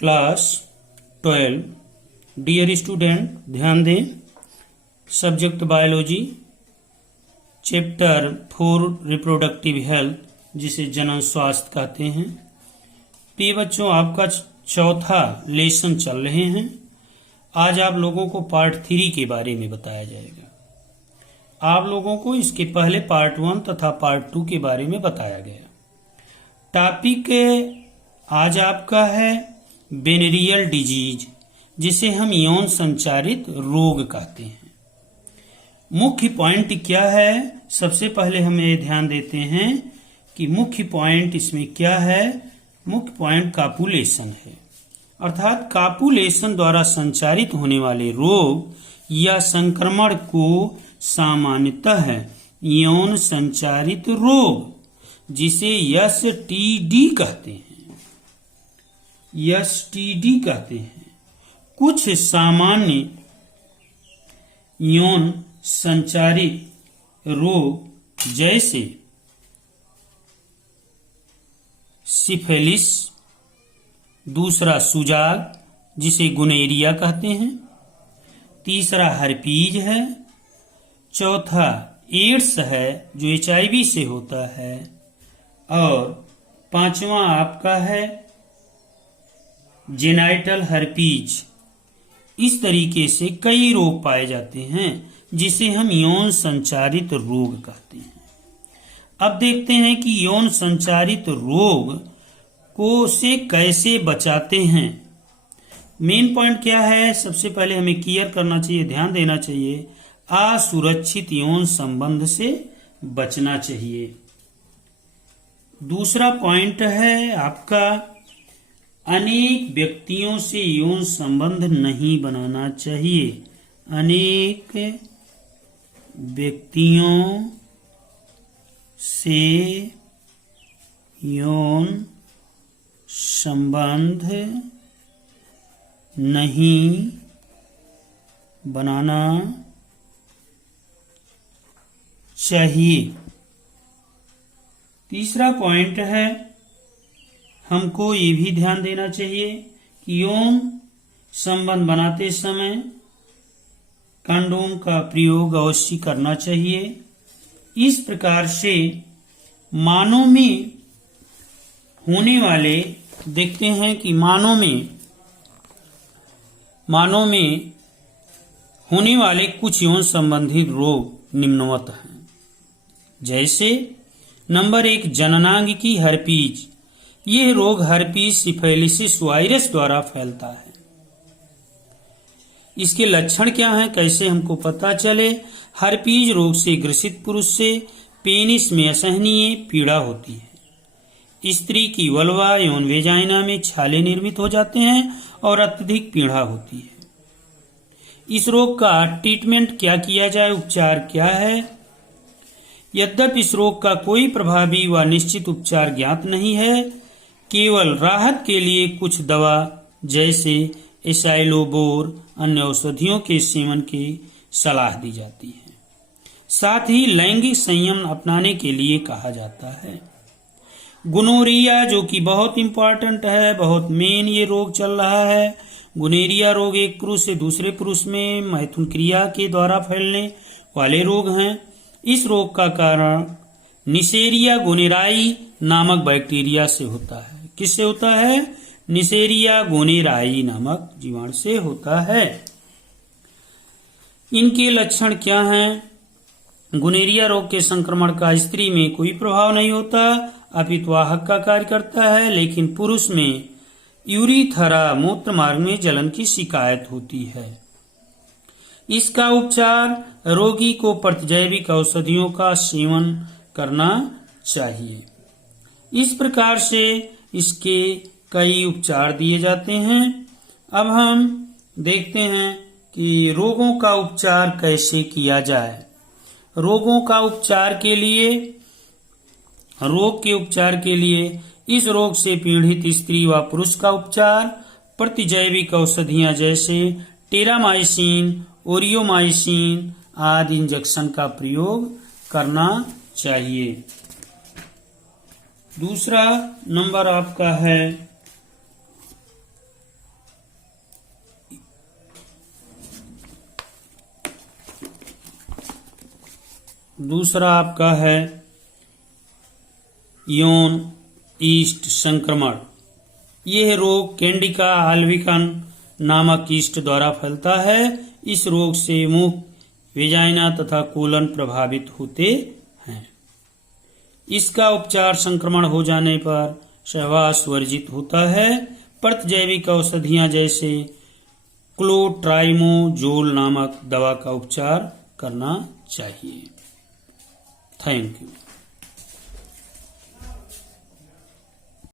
Class 12। Dear student, ध्यान दें। Subject biology, chapter 4 reproductive health, जिसे जनन स्वास्थ्य कहते हैं। प्रिय बच्चों, आपका चौथा लेसन चल रहे हैं। आज आप लोगों को पार्ट 3 के बारे में बताया जाएगा। आप लोगों को इसके पहले पार्ट 1 तथा पार्ट 2 के बारे में बताया गया। टॉपिक आज आपका है वेनेरियल डिजीज, जिसे हम यौन संचारित रोग कहते हैं। मुख्य पॉइंट क्या है? सबसे पहले हम ये ध्यान देते हैं कि मुख्य पॉइंट इसमें क्या है। मुख्य पॉइंट कापुलेशन है, अर्थात कापुलेशन द्वारा संचारित होने वाले रोग या संक्रमण को सामान्यतः यौन संचारित रोग, जिसे एसटीडी कहते हैं, एसटीडी कहते हैं। कुछ सामान्य यौन संचारित रोग जैसे सिफिलिस, दूसरा सुजाग जिसे गुनेरिया कहते हैं, तीसरा हर्पीज है, चौथा एड्स है जो HIV से होता है, और पांचवा आपका है जेनाइटल हर्पीज। इस तरीके से कई रोग पाए जाते हैं जिसे हम यौन संचारित रोग कहते हैं। अब देखते हैं कि यौन संचारित रोग को से कैसे बचाते हैं। मेन पॉइंट क्या है? सबसे पहले हमें क्लियर करना चाहिए, ध्यान देना चाहिए, असुरक्षित यौन संबंध से बचना चाहिए। दूसरा पॉइंट है आपका अनेक व्यक्तियों से यौन संबंध नहीं बनाना चाहिए। अनेक व्यक्तियों से यौन संबंध नहीं बनाना चाहिए। तीसरा पॉइंट है, हमको ये भी ध्यान देना चाहिए कि यौन संबंध बनाते समय कंडोम का प्रयोग अवश्य करना चाहिए। इस प्रकार से मानव में होने वाले, देखते हैं कि मानव में होने वाले कुछ यौन संबंधित रोग निम्नवत हैं। जैसे नंबर 1, जननांग हर्पीज। यह रोग हर्पीज सिफिलिस वायरस द्वारा फैलता है। इसके लक्षण क्या हैं, कैसे हमको पता चले? हर्पीज रोग से ग्रसित पुरुष से पेनिस में असहनीय पीड़ा होती है। स्त्री की वल्वा एवं वेजाइना में छाले निर्मित हो जाते हैं और अत्यधिक पीड़ा होती है। इस रोग का ट्रीटमेंट क्या किया जाए, उपचार क्या है? यद्यपि इस रोग का कोई प्रभावी व निश्चित उपचार ज्ञात नहीं है, केवल राहत के लिए कुछ दवा जैसे एसाइलोबोर अन्य औषधियों के सेवन की सलाह दी जाती है। साथ ही लैंगिक संयम अपनाने के लिए कहा जाता है। गुनोरिया, जो कि बहुत इंपॉर्टेंट है, बहुत मेन ये रोग चल रहा है। गुनेरिया रोग एक पुरुष से दूसरे पुरुष में मैथुन क्रिया के द्वारा फैलने वाले रोग हैं। इस रोग का कारण निसेरिया गोनेराई नामक बैक्टीरिया से होता है। किससे होता है? निसेरिया गोनेराई नामक जीवाणु से होता है। इनके लक्षण क्या हैं? गुनेरिया रोग के संक्रमण का स्त्री में कोई प्रभाव नहीं होता, अपितु वाहक का कार्य करता है, लेकिन पुरुष में यूरिथरा मूत्र मार्ग में जलन की शिकायत होती है। इसका उपचार, रोगी को प्रतिजैविक औषधियों का सेवन करना चाहिए। इस प्रकार से इसके कई उपचार दिए जाते हैं। अब हम देखते हैं कि रोगों का उपचार कैसे किया जाए। रोगों का उपचार के लिए, रोग के उपचार के लिए इस रोग से पीड़ित स्त्री व पुरुष का उपचार प्रतिजैविक औषधियां जैसे टेरामाइसिन, ओरियोमाइसिन आदि इंजेक्शन का प्रयोग करना चाहिए। दूसरा नंबर आपका है दूसरा आपका है यौन ईस्ट संक्रमण। यह रोग कैंडिका आल्बिकन नामक ईस्ट द्वारा फैलता है। इस रोग से मुख, वेजाइना तथा कोलन प्रभावित होते हैं। इसका उपचार संक्रमण हो जाने पर सहवास वर्जित होता है। प्रतिजैविक औषधियां जैसे क्लोट्राइमोजोल नामक दवा का उपचार करना चाहिए। Thank you.